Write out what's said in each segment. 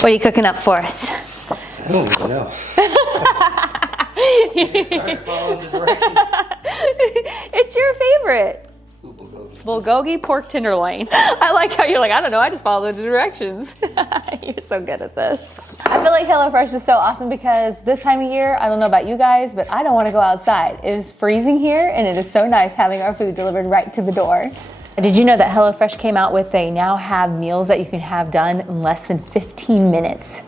What are you cooking up for us? I don't even know. Start following the directions. It's your favorite. Bulgogi pork tenderloin. I like how you're like, I don't know, I just follow the directions. You're so good at this. I feel like HelloFresh is so awesome because this time of year, I don't know about you guys, but I don't want to go outside. It is freezing here and it is so nice having our food delivered right to the door. Did you know that HelloFresh came out with they now have meals that you can have done in less than 15 minutes?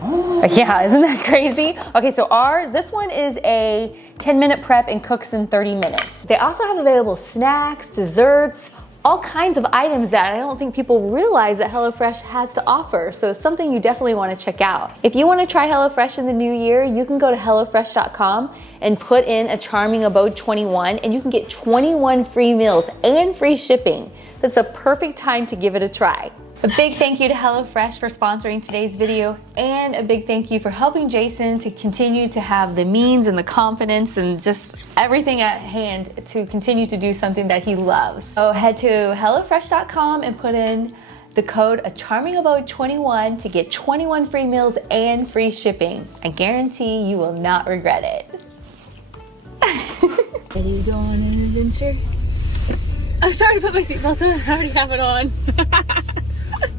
Oh. Yeah, isn't that crazy? Okay, so this one is a 10-minute prep and cooks in 30 minutes. They also have available snacks, desserts, all kinds of items that I don't think people realize that HelloFresh has to offer. So it's something you definitely want to check out. If you want to try HelloFresh in the new year, you can go to HelloFresh.com and put in a charming Abode 21 and you can get 21 free meals and free shipping. That's a perfect time to give it a try. A big thank you to HelloFresh for sponsoring today's video, and a big thank you for helping Jason to continue to have the means and the confidence and just everything at hand to continue to do something that he loves. So head to HelloFresh.com and put in the code CharmingAbode21 to get 21 free meals and free shipping. I guarantee you will not regret it. Ready to go on an adventure? I'm sorry to put my seatbelt on, I already have it on.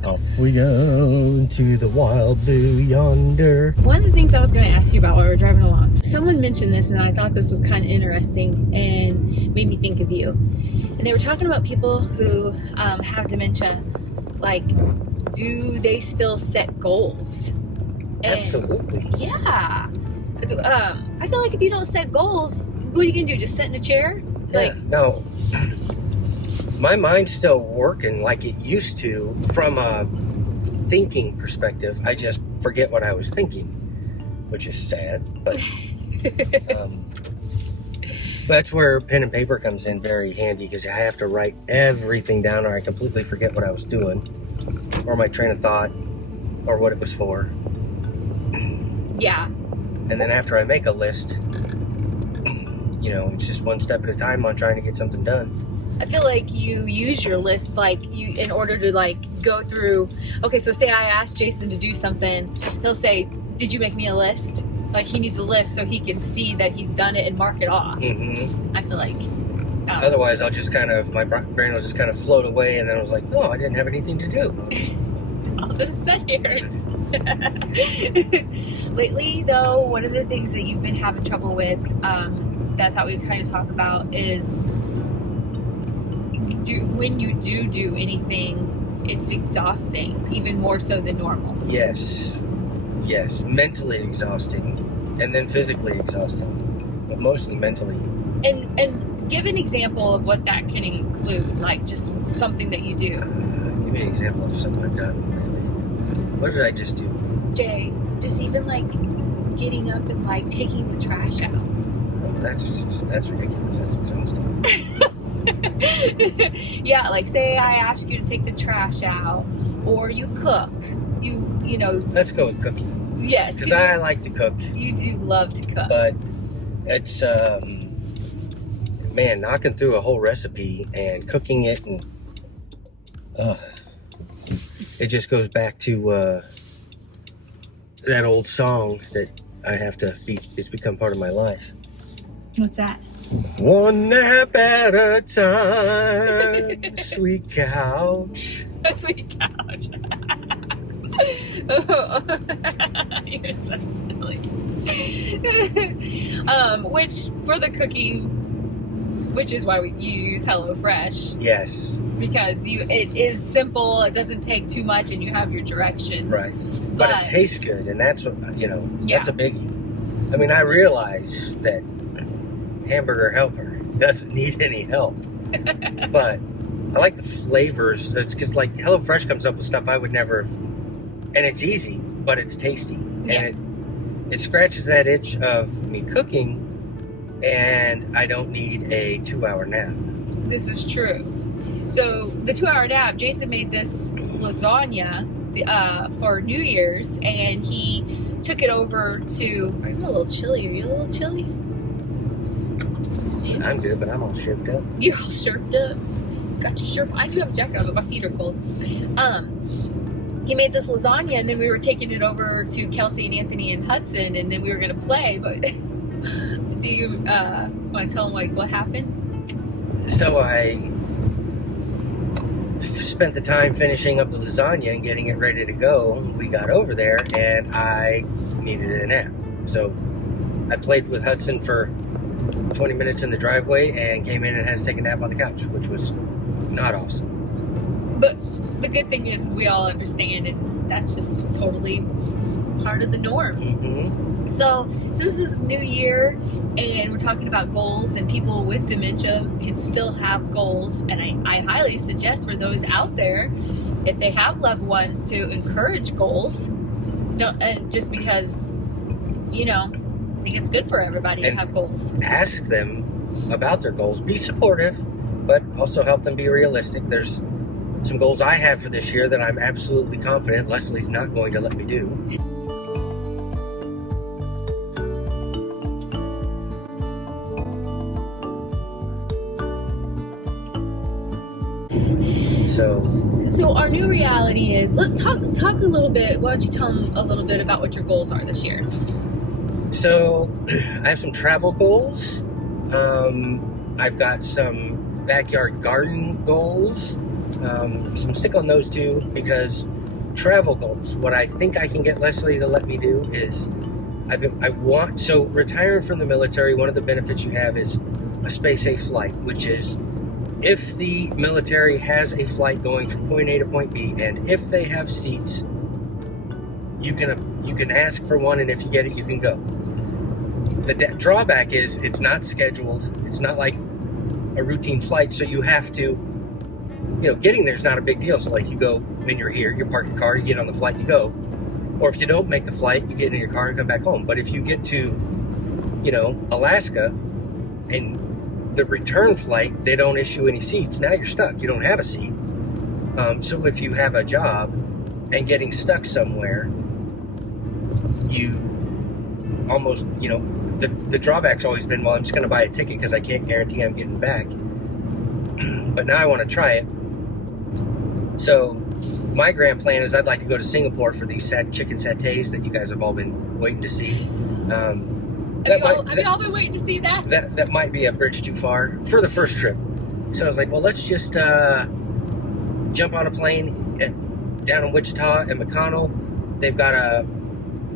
Off we go to the wild blue yonder. One of the things I was going to ask you about while we were driving along, someone mentioned this and I thought this was kind of interesting and made me think of you. And they were talking about people who have dementia. Like, do they still set goals? And absolutely. Yeah. I feel like if you don't set goals, what are you going to do? Just sit in a chair? Yeah, like, no. My mind's still working like it used to from a thinking perspective. I just forget what I was thinking, which is sad, but that's where pen and paper comes in very handy because I have to write everything down or I completely forget what I was doing or my train of thought or what it was for. Yeah. And then after I make a list, you know, it's just one step at a time on trying to get something done. I feel like you use your list in order to go through, okay, so say I asked Jason to do something, he'll say, did you make me a list? Like he needs a list so he can see that he's done it and mark it off. Mm-hmm. I feel like. Otherwise I'll just my brain will just kind of float away and then I was like, oh, I didn't have anything to do. I'll just sit here. Lately though, one of the things that you've been having trouble with that I thought we would kind of talk about is when you do anything, it's exhausting, even more so than normal. Yes, mentally exhausting, and then physically exhausting, but mostly mentally. And give an example of what that can include, like just something that you do. Give me an example of something I've done lately. What did I just do? Jay, just even getting up and taking the trash out. Oh, that's ridiculous. That's exhausting. Yeah, say I ask you to take the trash out or you cook. You know. Let's go with cooking. Yes. Because I like to cook. You do love to cook. But it's man, knocking through a whole recipe and cooking it and it just goes back to that old song that I have to it's become part of my life. What's that? One nap at a time, sweet couch. Sweet couch. You're so silly. Which for the cooking, which is why you use HelloFresh. Yes. Because it is simple, it doesn't take too much, and you have your directions. Right. But it tastes good, and that's what that's a biggie. I mean, I realize that Hamburger Helper doesn't need any help, but I like the flavors. It's because HelloFresh comes up with stuff I would never have, and it's easy, but it's tasty, and it scratches that itch of me cooking, and I don't need a 2-hour nap. This is true. So the 2-hour nap, Jason made this lasagna for New Year's, and he took it over to. I'm a little chilly. Are you a little chilly? I'm good, but I'm all shirked up. You're all shirked up. Got your shirt. I do have a jacket on, but my feet are cold. he made this lasagna, and then we were taking it over to Kelsey and Anthony and Hudson, and then we were gonna play. But do you want to tell them like what happened? So I spent the time finishing up the lasagna and getting it ready to go. We got over there, and I needed a nap. So I played with Hudson for 20 minutes in the driveway and came in and had to take a nap on the couch, which was not awesome. But the good thing is we all understand, and that's just totally part of the norm. Mm-hmm. So since this is New Year and we're talking about goals, and people with dementia can still have goals, and I highly suggest for those out there, if they have loved ones, to encourage goals. And just because, you know, I think it's good for everybody to have goals. Ask them about their goals. Be supportive, but also help them be realistic. There's some goals I have for this year that I'm absolutely confident Leslie's not going to let me do. So our new reality is, let's talk a little bit. Why don't you tell them a little bit about what your goals are this year? So I have some travel goals. I've got some backyard garden goals. So I'm stick on those two, because travel goals, what I think I can get Leslie to let me do is so retiring from the military, one of the benefits you have is a space safe flight, which is if the military has a flight going from point A to point B, and if they have seats, you can ask for one, and if you get it, you can go. The drawback is it's not scheduled. It's not like a routine flight, so you have to, getting there's not a big deal. So like you go, when you're here, you park your car, you get on the flight, you go. Or if you don't make the flight, you get in your car and come back home. But if you get to, Alaska, and the return flight, they don't issue any seats. Now you're stuck. You don't have a seat. So if you have a job and getting stuck somewhere, you almost, the drawback's always been, well, I'm just going to buy a ticket because I can't guarantee I'm getting back. But now I want to try it. So my grand plan is I'd like to go to Singapore for these chicken satays that you guys have all been waiting to see. Have you all been waiting to see that? That might be a bridge too far for the first trip. So I was like, well, let's just jump on a plane down in Wichita and McConnell. They've got a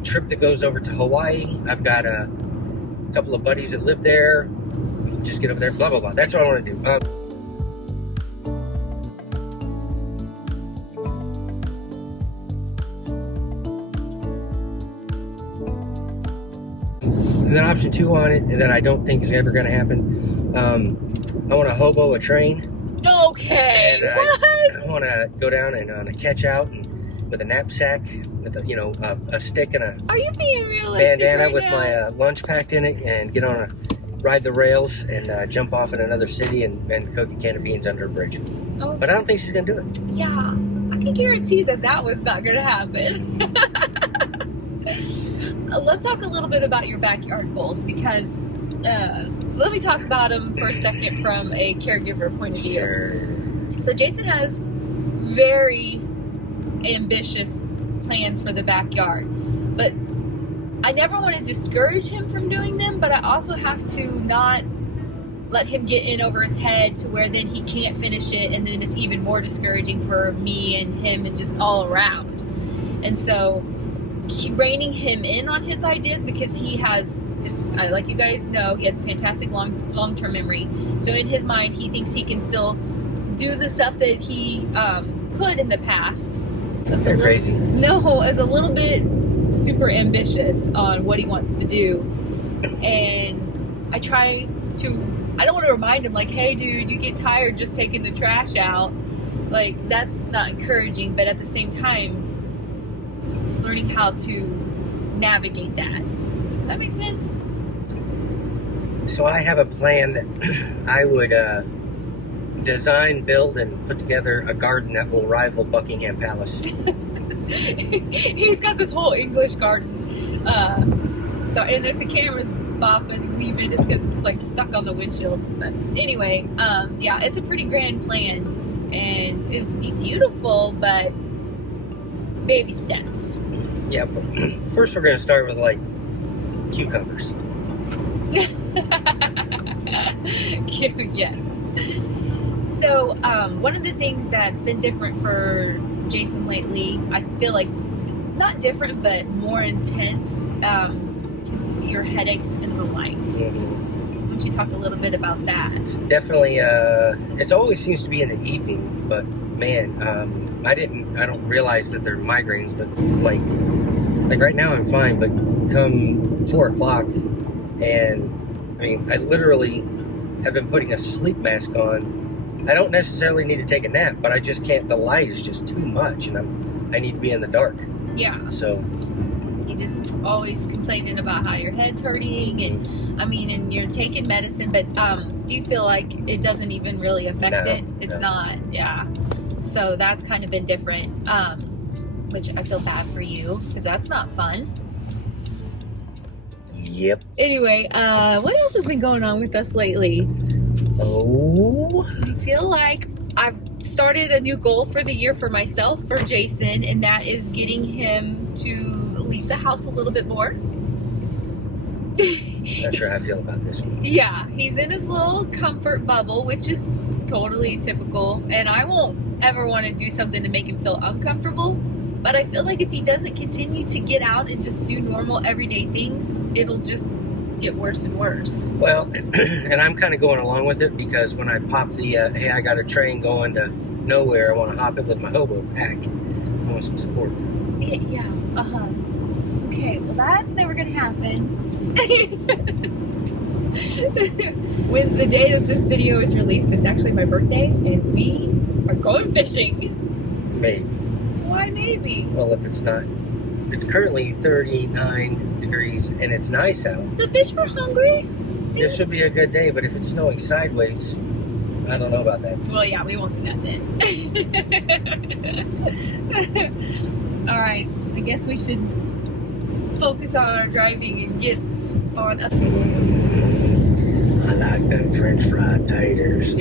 trip that goes over to Hawaii. I've got a couple of buddies that live there. We can just get over there, blah, blah, blah. That's what I want to do. And then option 2 on it that I don't think is ever going to happen. I want to hobo a train. Okay. And I want to go down and on a catch out and with a knapsack with a stick and a Are you being realistic bandana right with now? my lunch packed in it, and get on ride the rails and jump off in another city and cook a can of beans under a bridge. Oh. But I don't think she's going to do it. Yeah, I can guarantee that was not going to happen. Let's talk a little bit about your backyard goals, because let me talk about them for a second from a caregiver point of view. Sure. So Jason has very ambitious plans for the backyard, but I never want to discourage him from doing them, but I also have to not let him get in over his head to where then he can't finish it, and then it's even more discouraging for me and him and just all around. And so reining him in on his ideas, because he has, like you guys know, he has fantastic long-term memory. So in his mind, he thinks he can still do the stuff that he could in the past. That's crazy. No, it's a little bit super ambitious on what he wants to do. And I don't want to remind him like, hey dude, you get tired just taking the trash out. Like, that's not encouraging, but at the same time, learning how to navigate that. Does that make sense? So I have a plan that I would design, build, and put together a garden that will rival Buckingham Palace. He's got this whole English garden. And if the camera's bopping and weaving, it's because it's like stuck on the windshield. But anyway, yeah, it's a pretty grand plan, and it would be beautiful, but baby steps. Yeah, but first we're going to start with like cucumbers. Yes. So, one of the things that's been different for Jason lately, I feel like not different, but more intense, is your headaches in the light. Mm-hmm. Why don't you talk a little bit about that? It's definitely, it always seems to be in the evening, but man, I don't realize that they're migraines, but like right now I'm fine, but come 4 o'clock, and I mean, I literally have been putting a sleep mask on. I don't necessarily need to take a nap, but I just can't. The light is just too much, and I need to be in the dark. Yeah. So you just always complaining about how your head's hurting, and I mean, and you're taking medicine, but do you feel like it doesn't even really affect it? It's not. Yeah. So that's kind of been different, which I feel bad for you because that's not fun. Yep. Anyway, what else has been going on with us lately? Oh. I feel like I've started a new goal for the year for myself, for Jason, and that is getting him to leave the house a little bit more. Not sure how I feel about this one. Yeah, he's in his little comfort bubble, which is totally typical, and I won't ever want to do something to make him feel uncomfortable, but I feel like if he doesn't continue to get out and just do normal everyday things, it'll just get worse and worse. Well, and I'm kind of going along with it because when I pop the, hey, I got a train going to nowhere, I want to hop it with my hobo pack. I want some support. Yeah, okay, well that's never gonna happen. When the day that this video is released, it's actually my birthday, and we are going fishing. Maybe. Why maybe? Well, if it's not, it's currently 39 degrees and it's nice out. The fish are hungry. This should be a good day, but if it's snowing sideways, I don't know about that. Well, yeah, we won't do that then. All right, I guess we should focus on our driving and get on up. I like them French fried taters.